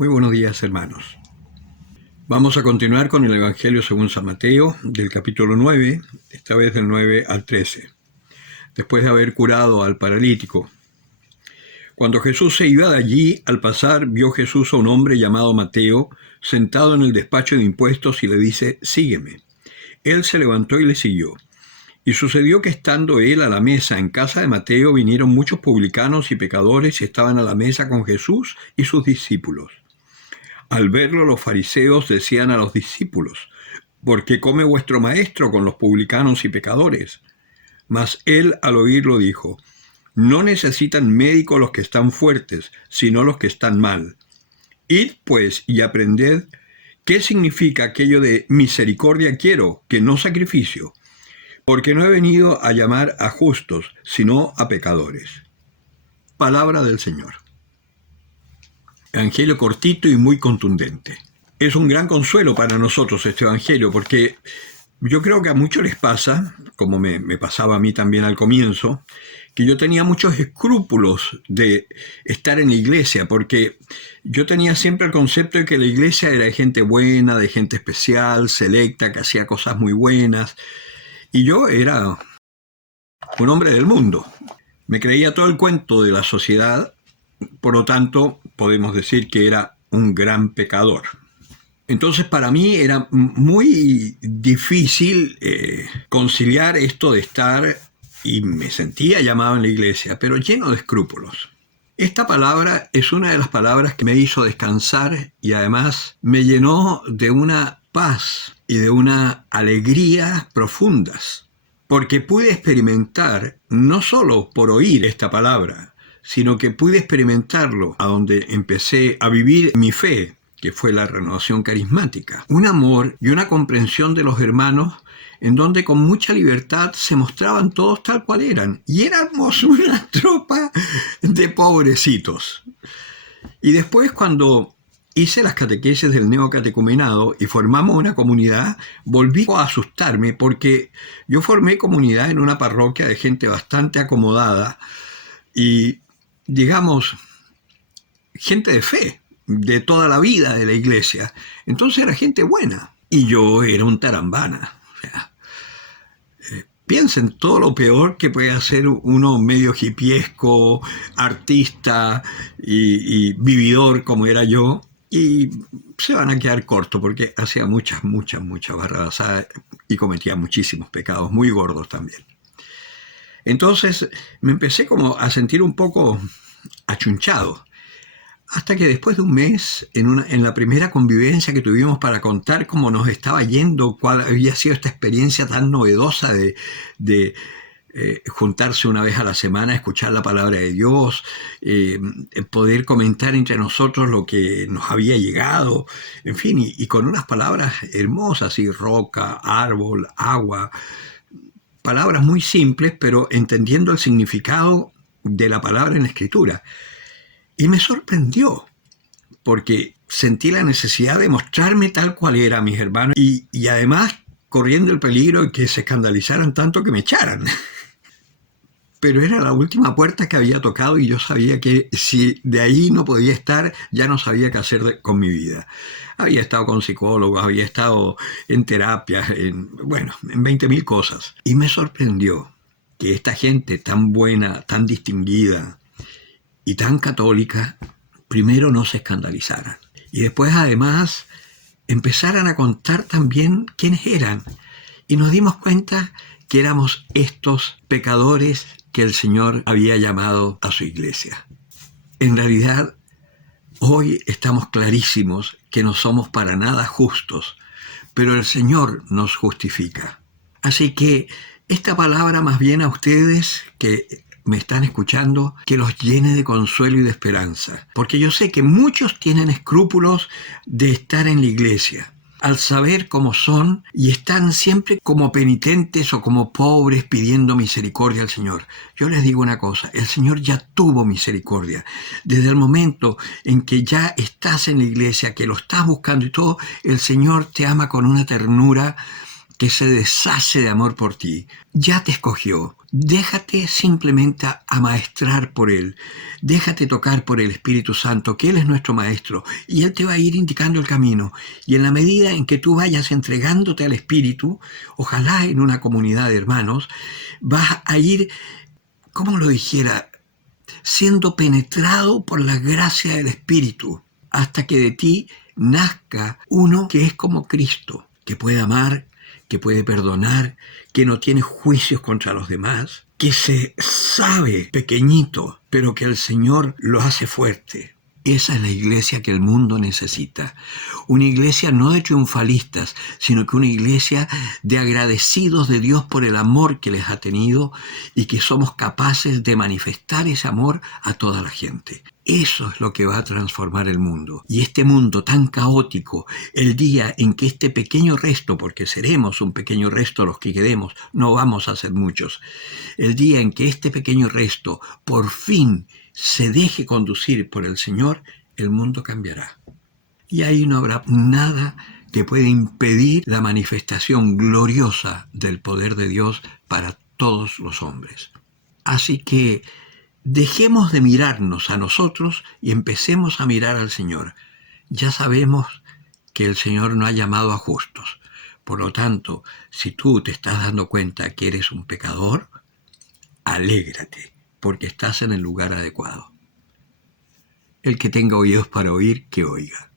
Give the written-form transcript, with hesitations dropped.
Muy buenos días, hermanos. Vamos a continuar con el Evangelio según San Mateo, del capítulo 9, esta vez del 9 al 13, después de haber curado al paralítico. Cuando Jesús se iba de allí, al pasar, vio Jesús a un hombre llamado Mateo, sentado en el despacho de impuestos, y le dice: «Sígueme». Él se levantó y le siguió. Y sucedió que estando él a la mesa en casa de Mateo, vinieron muchos publicanos y pecadores y estaban a la mesa con Jesús y sus discípulos. Al verlo, los fariseos decían a los discípulos: «¿Por qué come vuestro maestro con los publicanos y pecadores?». Mas él, al oírlo, dijo: «No necesitan médico los que están fuertes, sino los que están mal. Id, pues, y aprended qué significa aquello de misericordia quiero, que no sacrificio, porque no he venido a llamar a justos, sino a pecadores». Palabra del Señor. Evangelio cortito y muy contundente. Es un gran consuelo para nosotros este evangelio, porque yo creo que a muchos les pasa, como me pasaba a mí también al comienzo, que yo tenía muchos escrúpulos de estar en la iglesia, porque yo tenía siempre el concepto de que la iglesia era de gente buena, de gente especial, selecta, que hacía cosas muy buenas, y yo era un hombre del mundo. Me creía todo el cuento de la sociedad. Por lo tanto, podemos decir que era un gran pecador. Entonces, para mí era muy difícil conciliar esto de estar, y me sentía llamado en la iglesia, pero lleno de escrúpulos. Esta palabra es una de las palabras que me hizo descansar y además me llenó de una paz y de una alegría profundas, porque pude experimentar, no solo por oír esta palabra, sino que pude experimentarlo a donde empecé a vivir mi fe, que fue la renovación carismática. Un amor y una comprensión de los hermanos en donde con mucha libertad se mostraban todos tal cual eran. Y éramos una tropa de pobrecitos. Y después, cuando hice las catequesis del neocatecumenado y formamos una comunidad, volví a asustarme, porque yo formé comunidad en una parroquia de gente bastante acomodada y, digamos, gente de fe, de toda la vida de la iglesia. Entonces era gente buena. Y yo era un tarambana. O sea, piensen todo lo peor que puede hacer uno medio hipiesco, artista y vividor como era yo. Y se van a quedar cortos, porque hacía muchas barrabasadas y cometía muchísimos pecados, muy gordos también. Entonces me empecé como a sentir un poco achunchado, hasta que después de un mes, en la primera convivencia que tuvimos para contar cómo nos estaba yendo, cuál había sido esta experiencia tan novedosa de juntarse una vez a la semana a escuchar la palabra de Dios, poder comentar entre nosotros lo que nos había llegado, en fin, y con unas palabras hermosas, y roca, árbol, agua, palabras muy simples, pero entendiendo el significado de la palabra en la Escritura. Y me sorprendió, porque sentí la necesidad de mostrarme tal cual era a mis hermanos, y además corriendo el peligro de que se escandalizaran tanto que me echaran. Pero era la última puerta que había tocado, y yo sabía que si de ahí no podía estar, ya no sabía qué hacer con mi vida. Había estado con psicólogos, había estado en terapias, en 20.000 cosas. Y me sorprendió que esta gente tan buena, tan distinguida y tan católica, primero no se escandalizaran. Y después, además, empezaran a contar también quiénes eran. Y nos dimos cuenta que éramos estos pecadores que el Señor había llamado a su iglesia. En realidad, hoy estamos clarísimos que no somos para nada justos, pero el Señor nos justifica. Así que esta palabra, más bien a ustedes que me están escuchando, que los llene de consuelo y de esperanza, porque yo sé que muchos tienen escrúpulos de estar en la iglesia, al saber cómo son, y están siempre como penitentes o como pobres pidiendo misericordia al Señor. Yo les digo una cosa: el Señor ya tuvo misericordia. Desde el momento en que ya estás en la iglesia, que lo estás buscando y todo, el Señor te ama con una ternura que se deshace de amor por ti. Ya te escogió. Déjate simplemente amaestrar por Él. Déjate tocar por el Espíritu Santo, que Él es nuestro Maestro, y Él te va a ir indicando el camino. Y en la medida en que tú vayas entregándote al Espíritu, ojalá en una comunidad de hermanos, vas a ir, como lo dijera, siendo penetrado por la gracia del Espíritu, hasta que de ti nazca uno que es como Cristo, que puede amar, que puede perdonar, que no tiene juicios contra los demás, que se sabe pequeñito, pero que el Señor lo hace fuerte. Esa es la iglesia que el mundo necesita. Una iglesia no de triunfalistas, sino que una iglesia de agradecidos de Dios por el amor que les ha tenido y que somos capaces de manifestar ese amor a toda la gente. Eso es lo que va a transformar el mundo. Y este mundo tan caótico, el día en que este pequeño resto, porque seremos un pequeño resto los que quedemos, no vamos a ser muchos, el día en que este pequeño resto por fin se deje conducir por el Señor, el mundo cambiará. Y ahí no habrá nada que pueda impedir la manifestación gloriosa del poder de Dios para todos los hombres. Así que dejemos de mirarnos a nosotros y empecemos a mirar al Señor. Ya sabemos que el Señor no ha llamado a justos. Por lo tanto, si tú te estás dando cuenta que eres un pecador, alégrate, porque estás en el lugar adecuado. El que tenga oídos para oír, que oiga.